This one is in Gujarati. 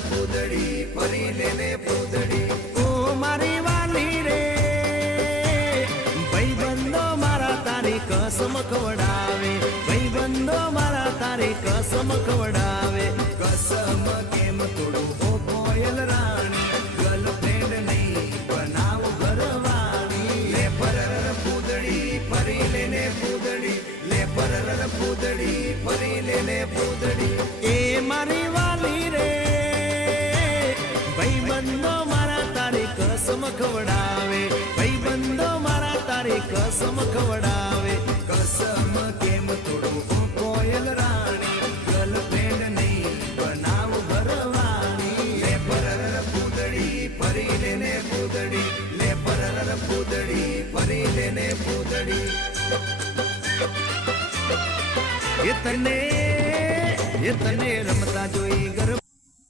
પૂદડી ફરી લેને પૂદડી ઓ મારી વાલી રે ભાઈબંધો મારા તારી કસમ ખવડાવે ભાઈબંધો મારા તારી કસમ ખવડાવે કસમ કેમ તોડું ઓ કોયલ રાણી ગર્લફ્રેન્ડ નહીં બનાવ ઘરવાળી લે પરર પૂદડી ફરી લેને પૂદડી લે પરર પૂદડી ફરી લેને પૂદડી એ મારી વાલી રે ભાઈબંધો મારા તારી કસમ ખવડાવે ભાઈબંધો મારા તારી કસમ ખવડાવે કસમ કેમ તોડું ઓ કોયલ રાણી ગર્લફ્રેન્ડ નહીં બનાવ ઘરવાળી લે પરર પૂદડી ફરી લેને પૂદડી લે પરર પૂદડી ફરી લેને પૂદડી એ તને રમતા જોઈ ગરબા